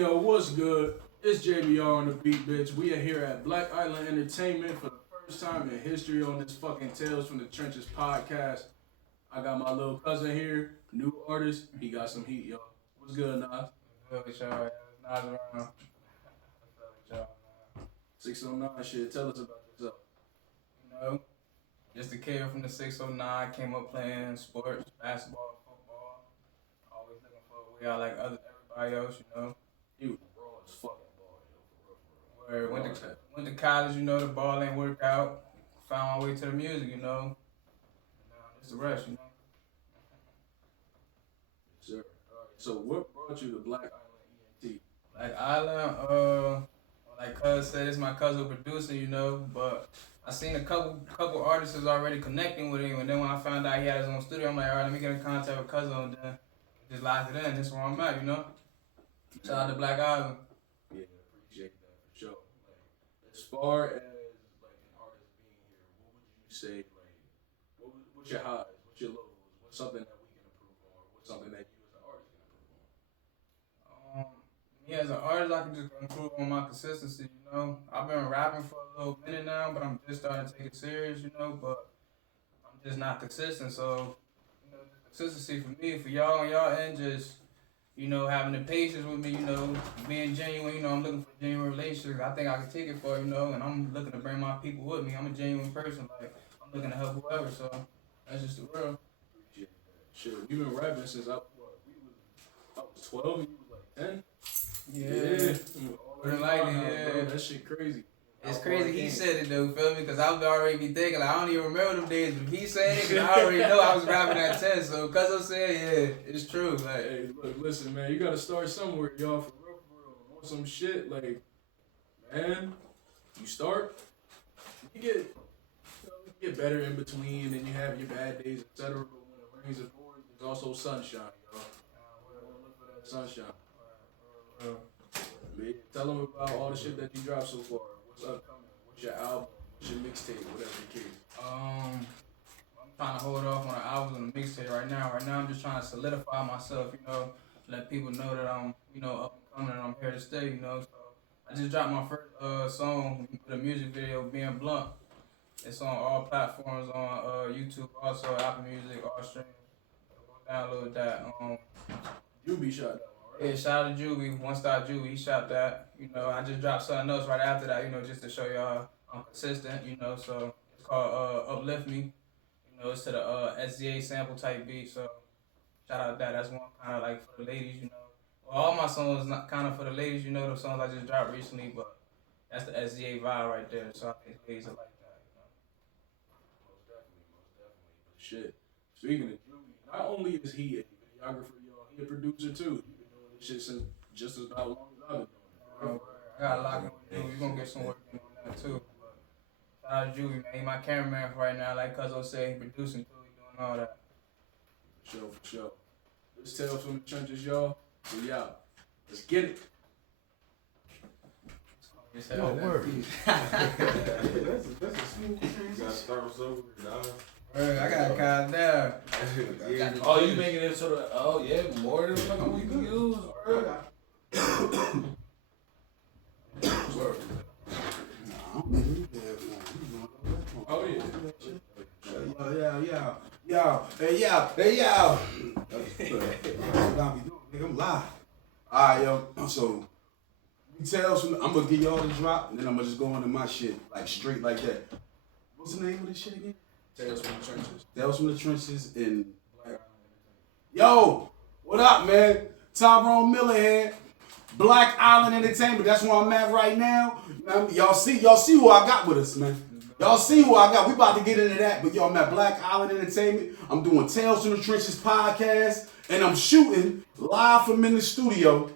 yo, what's good? It's JBR on the beat, bitch. We are here at Black Island Entertainment for the first time in history on this fucking Tales from the Trenches podcast. I got my little cousin here, new artist. He got some heat, yo. What's good, Nas? Good with y'all. Nas Around. What's up with y'all, man? 609 shit. Tell us about yourself. You know, just a kid from the 609. Came up playing sports, basketball, football. Always looking for a way out like everybody else, you know. He was raw as fucking ball, yo, for real. Where went to college, you know, the ball ain't work out. Found my way to the music, you know. And now it's the rest, you know. Sure. All right. So what brought you to Black Island ENT? Like Island, like Cuz said, it's my cousin producer, you know, but I seen a couple artists is already connecting with him, and then when I found out he had his own studio, I'm like, all right, let me get in contact with Cousin, and then just locked it in. This is where I'm at, you know. Shout out to Black Island. Yeah, appreciate that for sure. Like, as far as like an artist being here, what would you say? Like, what's your highs? What's your lows? What's something that we can improve on? What's something that you as an artist can improve on? Me as an artist, I can just improve on my consistency, you know. I've been rapping for a little minute now, but I'm just starting to take it serious, you know, but I'm just not consistent, so, you know, consistency for me, for y'all on y'all end, just, you know, having the patience with me, you know, being genuine, you know, I'm looking for genuine relationships. I think I can take it for, you know, and I'm looking to bring my people with me. I'm a genuine person, like, I'm looking to help whoever, so that's just the real. Appreciate that. Shit, we've been rapping since I was 12 and you was like 10? Yeah. More than likely, yeah. Bro, that shit crazy. It's crazy he said it though, feel me? Because I would already be thinking, like, I don't even remember them days, but he said it, because I already know I was rapping at 10, so cuz I'm saying, yeah, it's true. Like, hey, look, listen, man, you gotta start somewhere, y'all, for real. On some shit, like, man, you start, you get better in between, and you have your bad days, etc. But when it rains and pours, there's also sunshine, y'all. Look for that sunshine. Man, tell them about all the shit that you dropped so far. What's upcoming? What's your album? What's your mixtape? Whatever the case. I'm trying to hold off on the albums and the mixtape right now. Right now, I'm just trying to solidify myself, you know, let people know that I'm, you know, up and coming and I'm here to stay, you know. So I just dropped my first song with a music video, Being Blunt. It's on all platforms, on YouTube, also Apple Music, all streams. So go download that. You be shot down. Yeah, shout out to Juby, One Star Juby, he shot that. You know, I just dropped something else right after that, you know, just to show y'all I'm consistent, you know, so it's called Uplift Me. You know, it's to the SZA sample type beat, so shout out that. That's one kind of like for the ladies, you know. Well, all my songs not kind of for the ladies, you know, the songs I just dropped recently, but that's the SZA vibe right there, so I think ladies are like that, you know. Most definitely. Shit. Speaking of Juby, not only is he a videographer, y'all, he a producer too. Shit since just as about long as I've been doing it. I got a lot going to do. We're going to get some work in on that too. But shout out to Juby, man. He my cameraman for right now. Like Cuzzo said, he producing too. He doing all that. For sure. This Tales from the Trenches, y'all. We out. Let's get it. No word. That's a smooth transition. You gotta start with something, dog. I got calm down. Yeah. Oh, you making it sort of, oh yeah, more than fucking we can use, bro. Oh, yeah. Hey, I'm live. Alright, yo. So, details from I'm gonna give y'all the drop, and then I'm gonna just go into my shit, like straight like that. What's the name of this shit again? Tales from the Trenches. Tales from the Trenches in Yo, what up, man? Tyrone Miller here. Black Island Entertainment. That's where I'm at right now. Y'all see who I got with us, man. Y'all see who I got. We about to get into that, but y'all, I'm at Black Island Entertainment. I'm doing Tales from the Trenches podcast, and I'm shooting live from in the studio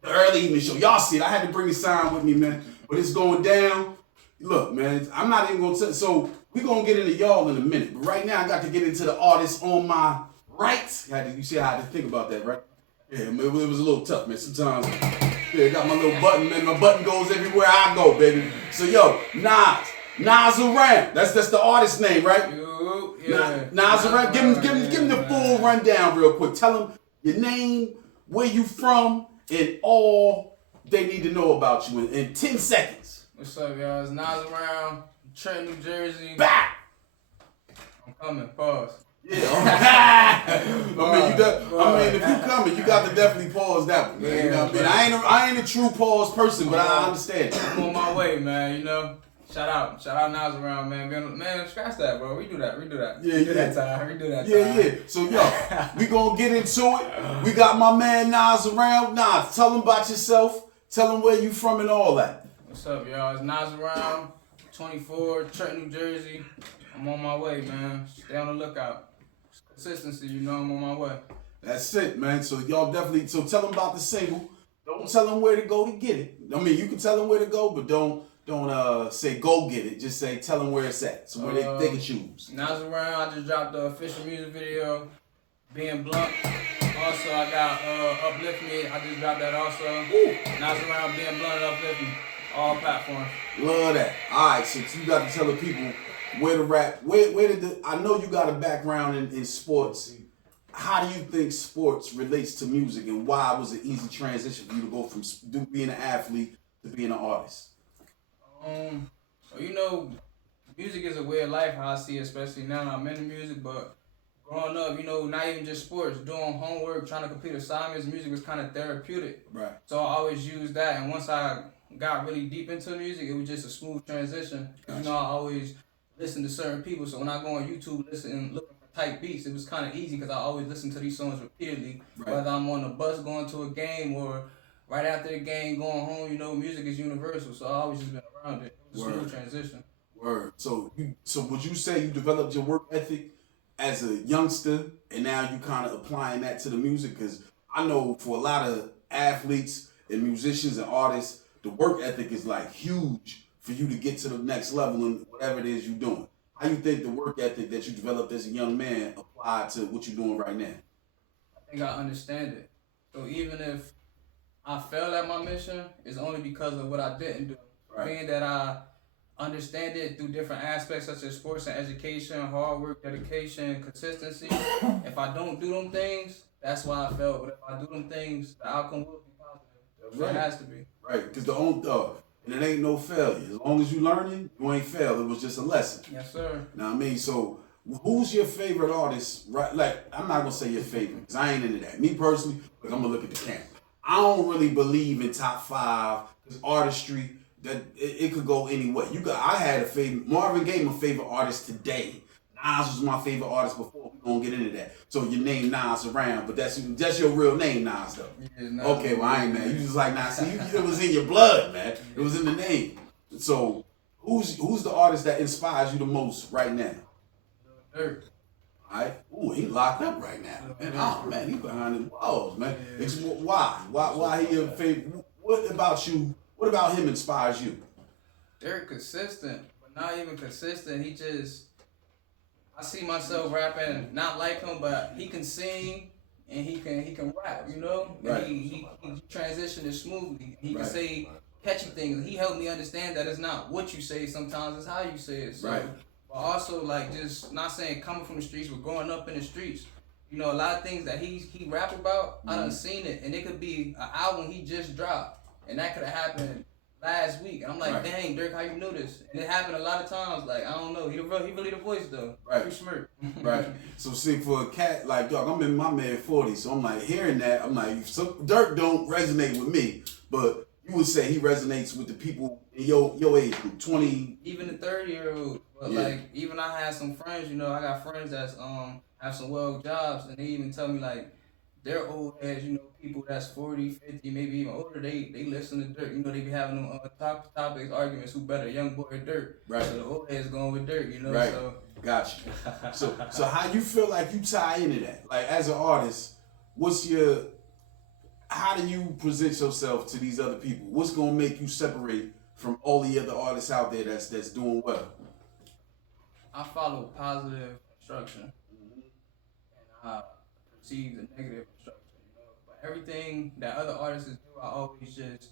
the early evening show. Y'all see it. I had to bring the sign with me, man. But it's going down. Look, man, I'm not even gonna so we're gonna get into y'all in a minute. But right now I got to get into the artists on my right. You see how I had to think about that, right? Yeah, it was a little tough, man. Sometimes, yeah, I got my little button, man. My button goes everywhere I go, baby. So yo, Nas Around. That's the artist name, right? Yeah. Nas Around. Give him the full rundown real quick. Tell him your name, where you from, and all they need to know about you in 10 seconds? What's up, y'all? It's Nas Around, Trenton, New Jersey. Back! I'm coming. Pause. Yeah. If you coming, you got to definitely pause that one, man. You know what I mean? I ain't a true pause person, but I understand. I'm on my way, man. You know. Shout out Nas Around, man. Man, scratch that, bro. We do that. Yeah, that time. Yeah. So yo, we gonna get into it. We got my man Nas Around. Nas, tell him about yourself. Tell him where you from and all that. What's up, y'all? It's Nas Around, 24, Trenton, New Jersey. I'm on my way, man. Stay on the lookout. Consistency, you know, I'm on my way. That's it, man. So y'all definitely. So tell them about the single. Don't tell them where to go to get it. I mean, you can tell them where to go, but don't say go get it. Just say tell them where it's at, so where they can choose. Nas Around. I just dropped the official music video, Being Blunt. Also, I got Uplift Me. I just dropped that also. Ooh. Nas Around, Being Blunt, and Uplift Me. All platforms. Love that. All right, so you got to tell the people where to rap. Where did I know you got a background in sports. How do you think sports relates to music, and why was it an easy transition for you to go from being an athlete to being an artist? So you know, music is a way of life, how I see it, especially now that I'm into music, but growing up, you know, not even just sports, doing homework, trying to complete assignments, music was kind of therapeutic. Right. So I always used that, and once I got really deep into music, it was just a smooth transition. Gotcha. You know, I always listen to certain people, so when I go on YouTube looking for type beats, it was kind of easy because I always listen to these songs repeatedly, right. Whether I'm on the bus going to a game or right after the game going home. You know, music is universal, so I always just been around it. It was a smooth transition. Word. So would you say you developed your work ethic as a youngster, and now you kind of applying that to the music? Because I know for a lot of athletes and musicians and artists, the work ethic is like huge for you to get to the next level in whatever it is you're doing. How you think the work ethic that you developed as a young man applied to what you're doing right now? I think I understand it. So even if I failed at my mission, it's only because of what I didn't do. Right. Being that I understand it through different aspects such as sports and education, hard work, dedication, consistency. If I don't do them things, that's why I failed. But if I do them things, the outcome will be positive. Right. It has to be. Right, because the only and it ain't no failure. As long as you learning, you ain't failed. It was just a lesson. Yes, sir. Now I mean, so who's your favorite artist? Right, like I'm not gonna say your favorite because I ain't into that. Me personally, because I'm gonna look at the camera. I don't really believe in top 5 because artistry that it could go any way. I had a favorite. Marvin Gaye, my favorite artist today. Nas was my favorite artist before. We gonna get into that. So your name Nas Around, but that's your real name, Nas though. Yeah, okay, well I ain't mad. You just like Nas. See, it was in your blood, man. It was in the name. So who's the artist that inspires you the most right now? Dirt. All right. Ooh, he locked up right now. Man, oh man, he behind the walls, man. Yeah. Why he your favorite? What about you? What about him inspires you? They're consistent, but not even consistent. I see myself rapping not like him, but he can sing and he can rap, you know? And right. He transitioned smoothly. He can say catchy things. He helped me understand that it's not what you say sometimes, it's how you say it. So, but also like just not saying coming from the streets, but growing up in the streets. You know, a lot of things that he rap about, I done seen it, and it could be an album he just dropped, and that could have happened last week. And I'm like, dang, Dirk, how you know this? And it happened a lot of times. Like, I don't know. He really the voice though. Right. Pretty smart. Right. So see, for a cat like dog, I'm in my mid 40s, so I'm like hearing that. I'm like, so Dirk don't resonate with me, but you would say he resonates with the people in your age group, 20. Even the 30-year-old. But like, even I had some friends. You know, I got friends that's have some well jobs, and they even tell me like they're old as, you know, people that's 40, 50, maybe even older, they listen to Dirk. You know, they be having them topics, arguments, who better, Young Boy or Dirk. Right. So the old heads going with Dirk, you know. Right. So. Gotcha. So how you feel like you tie into that? Like as an artist, how do you present yourself to these other people? What's gonna make you separate from all the other artists out there that's doing well? I follow positive instruction, and I perceive the negative instruction. You know, but everything that other artists do, I always just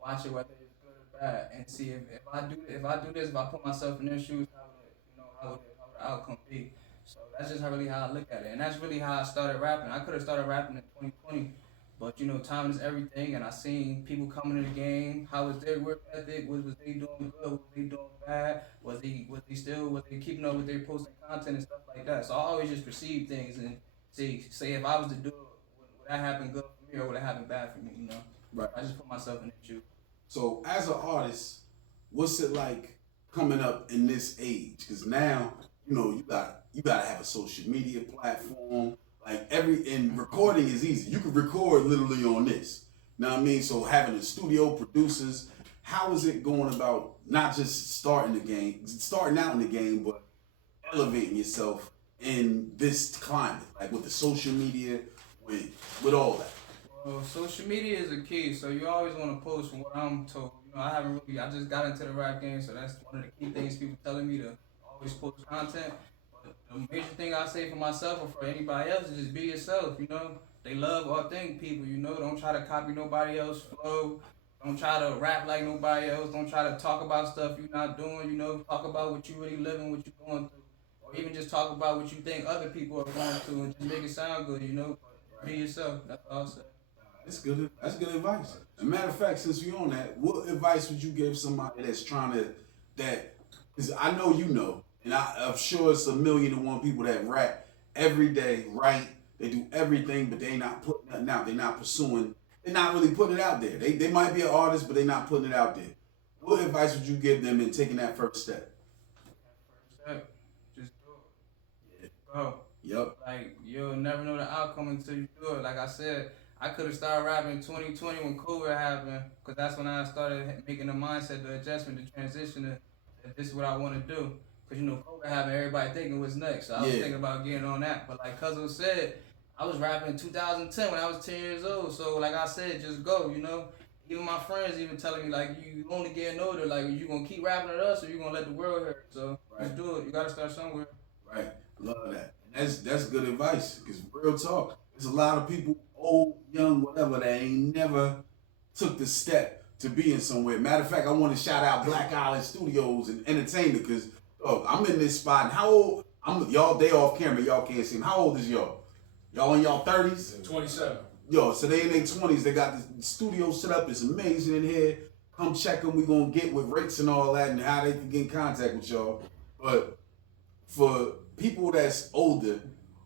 watch it whether it's good or bad, and see if I do this, if I put myself in their shoes, how would the outcome be? So that's just really how I look at it, and that's really how I started rapping. I could have started rapping in 2020, But time is everything, and I seen people coming to the game. How was their work ethic? Was they doing good? Was they doing bad? Was they keeping up with their posting content and stuff like that? So I always just perceive things and say if I was to do it, would that happen good for me or would it happen bad for me? Right. I just put myself in the shoe. So as an artist, what's it like coming up in this age? Because now you gotta have a social media platform. Like and recording is easy. You can record literally on this. Know what I mean? So having a studio, producers, how is it going about not just starting out in the game, but elevating yourself in this climate, like with the social media, with all that. Well, social media is a key, so you always want to post from what I'm told. I just got into the rap game, so that's one of the key things people telling me to always post content. But the major thing I say for myself or for anybody else is just be yourself, They love authentic people, Don't try to copy nobody else's flow. Don't try to rap like nobody else. Don't try to talk about stuff you're not doing, Talk about what you really living, what you're going through. Or even just talk about what you think other people are going through and just make it sound good, But be yourself. That's all I'll say. That's good. That's good advice. As a matter of fact, since we on that, what advice would you give somebody that's trying to Because I know and I'm sure it's 1,000,001 people that rap every day, write, they do everything, but they not putting nothing out. They're not pursuing. They're not really putting it out there. They might be an artist, but they're not putting it out there. What advice would you give them in taking that first step? First step, just do it. Go. Yep. Like, you'll never know the outcome until you do it. Like I said, I could have started rapping in 2020 when COVID happened, because that's when I started making the mindset, the adjustment, the transition to this is what I want to do. Because, COVID happened, everybody thinking what's next. So I was thinking about getting on that. But like Cuzzo said, I was rapping in 2010 when I was 10 years old. So like I said, just go, Even my friends even telling me, like, you only getting older. Like, are you going to keep rapping at us or you going to let the world hear it? So just do it. You got to start somewhere. Right. Love that. That's good advice. Because real talk, there's a lot of people, old, young, whatever, that ain't never took the step to being somewhere. Matter of fact, I want to shout out Black Island Studios and Entertainment because I'm in this spot. And how old? Y'all, they off camera. Y'all can't see them. How old is y'all? Y'all in y'all 30s? 27. Yo, so they in their 20s. They got the studio set up. It's amazing in here. Come check them. We gonna get with rates and all that and how they can get in contact with y'all. But for people that's older,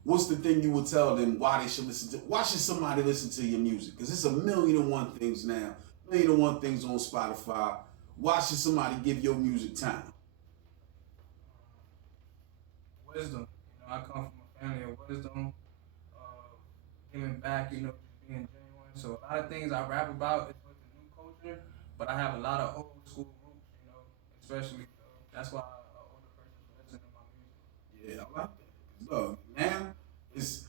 what's the thing you would tell them why they should listen to? Why should somebody listen to your music? Because it's 1,000,001 things now. 1,000,001 things on Spotify. Why should somebody give your music time? Wisdom. I come from a family of wisdom, giving back, just being genuine. So a lot of things I rap about is with the new culture, but I have a lot of old school roots, especially. That's why an older person should listen to my music. Yeah, I like that. Look, now it's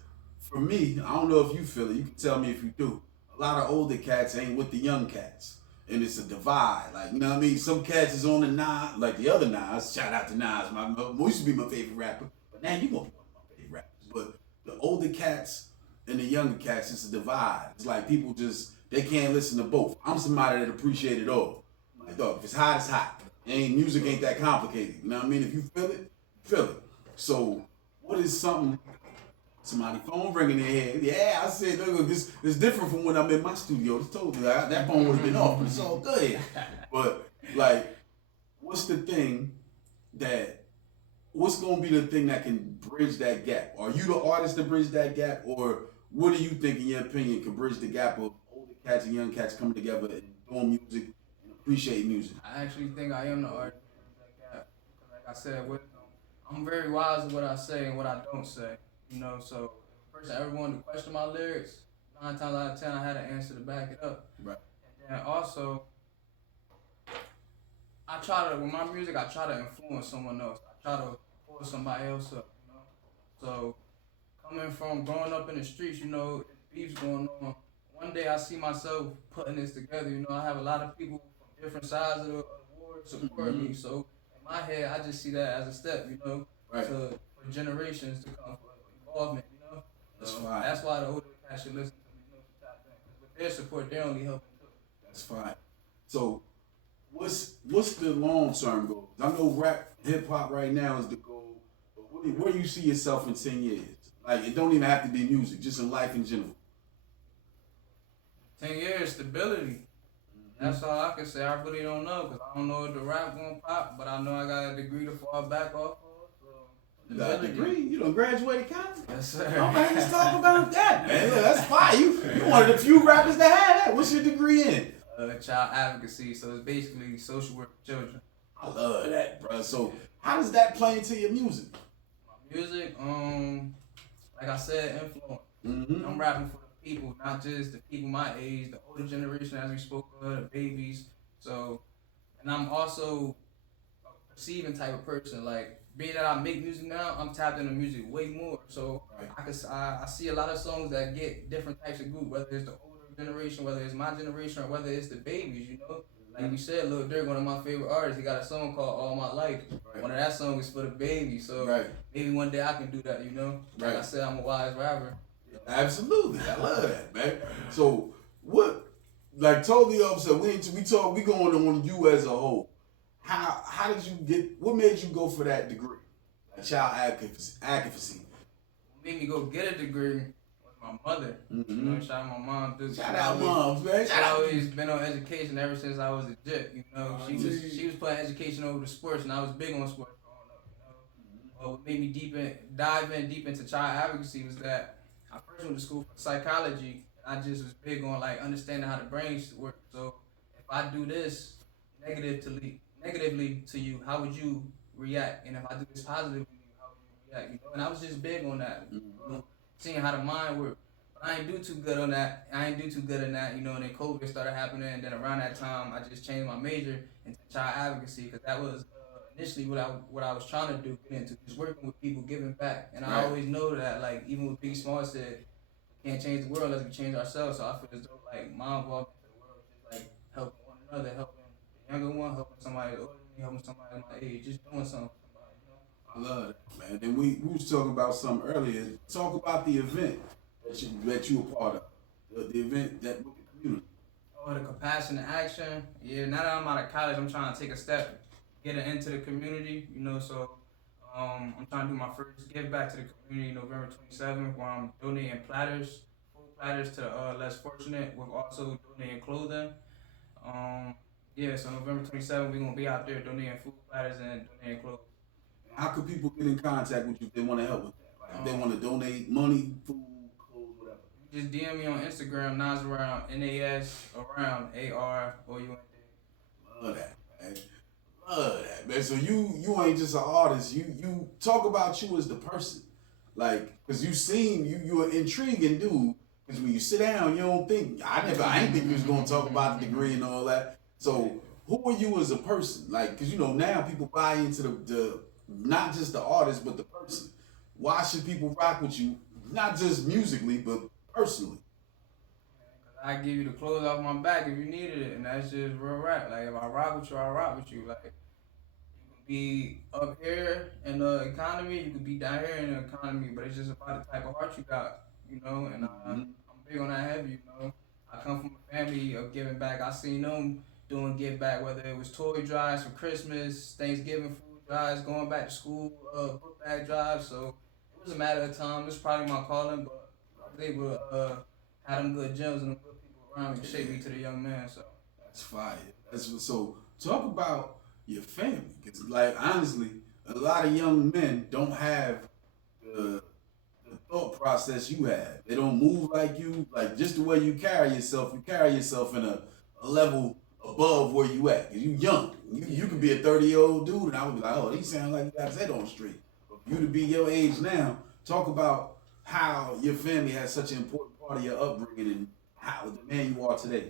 for me. I don't know if you feel it. You can tell me if you do. A lot of older cats ain't with the young cats, and it's a divide. Like what I mean. Some cats is on the Nas, like the other Nas. Shout out to Nas. My used to be my favorite rapper, but now you gonna be one of my favorite rappers. But the older cats and the younger cats, it's a divide. It's like people they can't listen to both. I'm somebody that appreciate it all. Like, dog, if it's hot, it's hot. Music ain't that complicated. You know what I mean? If you feel it, feel it. So, what is something? Somebody phone ringing in their head. Yeah, I said, look, this is different from when I'm in my studio. Just told you that phone would have been off, but it's all good. But like, what's the thing what's gonna be the thing that can bridge that gap? Are you the artist to bridge that gap, or what do you think, in your opinion, can bridge the gap of older cats and young cats coming together and doing music and appreciate music? I actually think I am the artist to bridge that gap. Because like I said, I'm very wise in what I say and what I don't say. So if a person ever wanted to question my lyrics, 9 times out of 10 I had an answer to back it up. Right. And then also, with my music, I try to influence someone else. I try to pull somebody else up, So coming from growing up in the streets, beefs going on. One day I see myself putting this together. I have a lot of people from different sides of the war supporting me. So in my head, I just see that as a step, Right. for generations to come, for involvement, That's So fine. that's why the older cats should listen to me, to tap in. 'Cause with their support, they're only helping too. That's fine. So, what's the long term goal? I know rap, hip hop right now is the goal, but where do you see yourself in 10 years? Like, it don't even have to be music, just in life in general. 10 years stability. That's all I can say. I really don't know because I don't know if the rap gonna pop, but I know I got a degree to fall back off of. So You got a degree? You done graduated college? yes, sir. All right, let's talk about that, man. Look, that's fire. You one of the few rappers that had that. What's your degree in? Child advocacy. So it's basically social work for children. I love that, bro. So how does that play into your music? My music, like I said, influence. Mm-hmm. I'm rapping for the people, not just the people my age, the older generation, as we spoke of, the babies. So, and I'm also a perceiving type of person. Like, being that I make music now, I'm tapped into music way more. So, I see a lot of songs that get different types of group, whether it's the older generation, whether it's my generation, or whether it's the babies, you know? Like you said, Lil Durk, one of my favorite artists, he got a song called All My Life. Right. One of that songs is for the baby. So, maybe one day I can do that, you know? Like I said, I'm a wise rapper. Absolutely, I love that, man. So what, like totally opposite. We going on you as a whole. How did you get? What made you go for that degree, like child advocacy? What made me go get a degree was my mother. Mm-hmm. You know, shout out my mom. Dude. Shout out moms, man. She always been on education ever since I was a jit. You know, she was putting education over the sports, and I was big on sports growing up. You know, but what made me dive in deep into child advocacy was that I first went to school for psychology, and I just was big on like understanding how the brain works. So if I do this negatively to you, how would you react? And if I do this positively to you, how would you react? You know, and I was just big on that, you know, seeing how the mind works. But I ain't do too good on that. You know, and then COVID started happening, and then around that time, I just changed my major into child advocacy because that was initially what I was trying to do, get into just working with people, giving back. And I always know that, like, even what Big Small said, we can't change the world unless we change ourselves. So I feel as though, like, my involvement in the world is just like helping one another, helping the younger one, helping somebody older than me, helping somebody my age, just doing something for somebody, you know? I love that, man. And we was talking about something earlier. Talk about the event that you were part of. The event that with the community. Oh, the compassionate action. Yeah, now that I'm out of college, I'm trying to take a step, get it into the community, you know, so I'm trying to do my first give back to the community November 27th, where I'm donating food platters to the less fortunate, with also donating clothing. So November 27th, we're going to be out there donating food platters and donating clothes. How could people get in contact with you if they want to help with that? Like if they want to donate money, food, clothes, whatever. Just DM me on Instagram, Nas Around, Nas Around, AROUND. Love that, man. Love that, man. So you ain't just an artist. You talk about you as the person, like, cause you're an intriguing dude. Cause when you sit down, you don't think I ain't think you was gonna talk about the degree and all that. So who are you as a person? Like, cause you know now people buy into the not just the artist but the person. Why should people rock with you? Not just musically, but personally. I give you the clothes off my back if you needed it, and that's just real rap. Like, if I rock with you, I rock with you. Like, you can be up here in the economy, you can be down here in the economy, but it's just about the type of heart you got, you know. And I'm big on that heavy, you know. I come from a family of giving back. I seen them doing give back, whether it was toy drives for Christmas, Thanksgiving food drives, going back to school, book bag drives. So it was a matter of time. It's probably my calling, but I was able to have them good gems and them good people around me to shape me to the young man. So that's fire. So talk about your family, because like honestly, a lot of young men don't have the thought process you have. They don't move like you. Like just the way you carry yourself in a level above where you at. Cause you young. You could be a 30-year-old dude, and I would be like, oh, he sound like he got his head on straight. But for you to be your age now, talk about how your family has such an important part of your upbringing and how the man you are today.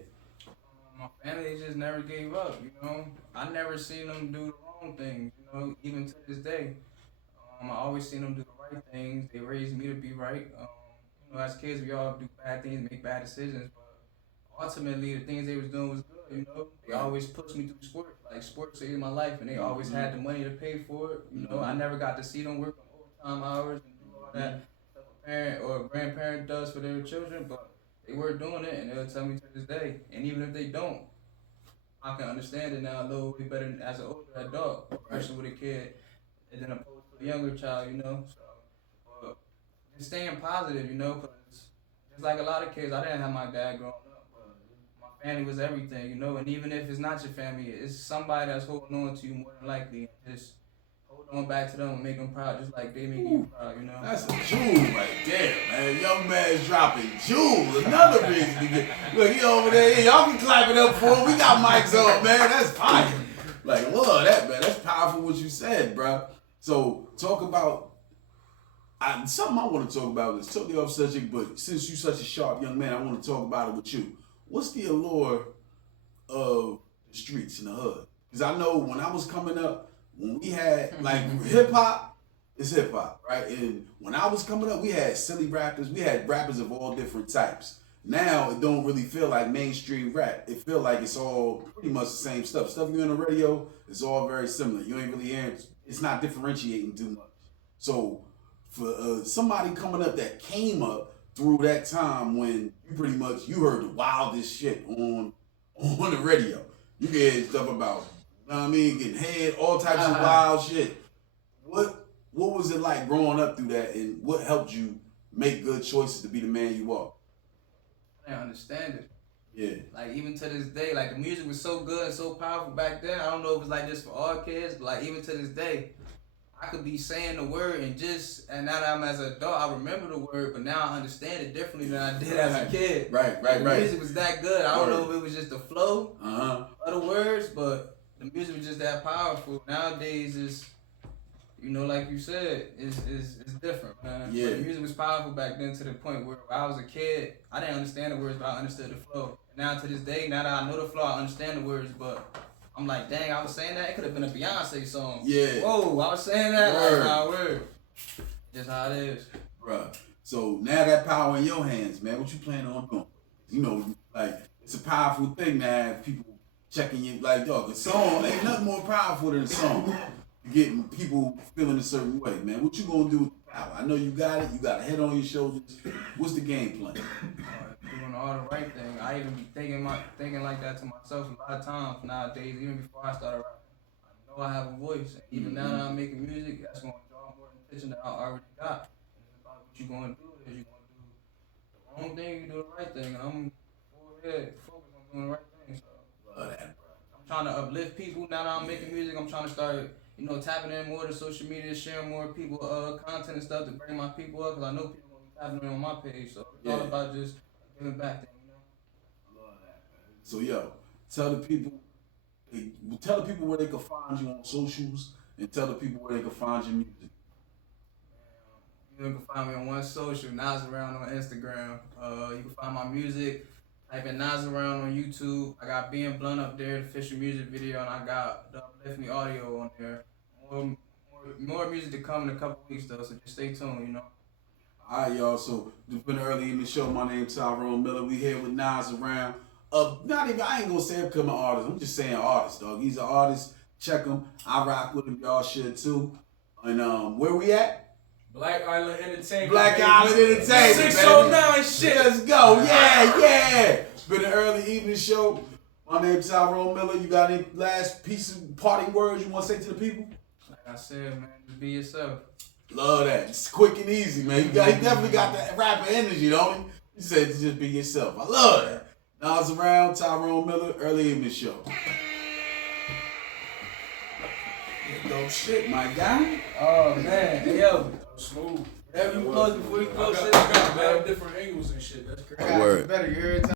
my family just never gave up, you know. I never seen them do the wrong things, you know, even to this day. I always seen them do the right things. They raised me to be right. You know, as kids, we all do bad things, make bad decisions, but ultimately, the things they was doing was good, you know. They always pushed me through sports. Like, sports saved my life, and they always had the money to pay for it, you know. I never got to see them work on overtime hours and do all that stuff a parent or a grandparent does for their children, but they were doing it, and they'll tell me to this day. And even if they don't, I can understand it now a little bit better as an older adult, a person with a kid, and then opposed to a younger child, you know. So, but just staying positive, you know, because just like a lot of kids, I didn't have my dad growing up, but family was everything, you know. And even if it's not your family, it's somebody that's holding on to you more than likely. And just hold on back to them and make them proud, just like they make you proud, you know. That's a jewel right there, man. Young man's dropping jewels. Another reason to get. Look, he over there. Hey, y'all can clap it up for him. We got mics on, man. That's fire. Like, love that, man. That's powerful what you said, bro. So, talk about. Something I want to talk about is totally off subject, but since you're such a sharp young man, I want to talk about it with you. What's the allure of the streets in the hood? Because I know when I was coming up, when we had, like, hip-hop, it's hip-hop, right? And when I was coming up, we had silly rappers. We had rappers of all different types. Now, it don't really feel like mainstream rap. It feel like it's all pretty much the same stuff. Stuff you hear on the radio is all very similar. You ain't really hearing, it's not differentiating too much. So, for somebody coming up that came up through that time when you heard the wildest shit on the radio. You could hear stuff about, you know what I mean, getting head, all types of wild shit. What was it like growing up through that, and what helped you make good choices to be the man you are? I didn't understand it. Yeah. Like, even to this day, like, the music was so good and so powerful back then. I don't know if it was like this for all kids, but like, even to this day, I could be saying the word and now that I'm as an adult, I remember the word, but now I understand it differently than I did as a kid. Right. The music was that good. I don't know if it was just the flow Uh-huh. of the words, but the music was just that powerful. Nowadays, it's, you know, like you said, it's different, man. Yeah. But the music was powerful back then to the point where I was a kid, I didn't understand the words, but I understood the flow. And now to this day, now that I know the flow, I understand the words, but I'm like, dang, I was saying that. It could have been a Beyonce song. Yeah. Whoa, I was saying that. Word. Like, nah, word. Just how it is. Bruh. So now that power in your hands, man, what you planning on doing? You know, like, it's a powerful thing to have people checking you. Like, dog, a song ain't nothing more powerful than a song. Getting people feeling a certain way, man. What you gonna do with the power? I know you got it. You got a head on your shoulders. What's the game plan? Doing all the right thing. I even be thinking like that to myself a lot of times nowadays, even before I started rapping. I know I have a voice, and even now that I'm making music, that's going to draw more attention than I already got. And it's about what you're going to do. Is you're going to do the wrong thing, you do the right thing. And I'm focused on doing the right thing. So Love that, bro. I'm trying to uplift people now that I'm making music. I'm trying to start, you know, tapping in more to social media, sharing more people content and stuff to bring my people up, because I know people going to be tapping in on my page. So it's all about just giving back to them, you know. Love that, man. So yo, tell the people where they can find you on socials, and tell the people where they can find your music. You can find me on one social, Nas Around on Instagram. You can find my music. Type in Nas Around on YouTube. I got Being Blunt up there, the official music video, and I got the Uplift Me audio on there. More music to come in a couple weeks though, so just stay tuned, you know. Alright, y'all. So it's been early in the show. My name's Tyrone Miller. We here with Nas Around. I ain't gonna say I'm becoming an artist. I'm just saying artist, dog. He's an artist. Check him. I rock with him. Y'all should too. And where we at? Black Island Entertainment. Black Island Entertainment. 609 shit. Let's go. Yeah. It's been an early evening show. My name's Tyrone Miller. You got any last piece of parting words you want to say to the people? Like I said, man, just be yourself. Love that. It's quick and easy, man. He definitely got that rapper energy, don't he? He said to just be yourself. I love that. Nas Around, Tyrone Miller, early evening show. Dope shit, my guy. Oh man, hey, yo, Smooth. whatever you close before you close shit, I got man. different angles and shit. That's crazy. I got better every time.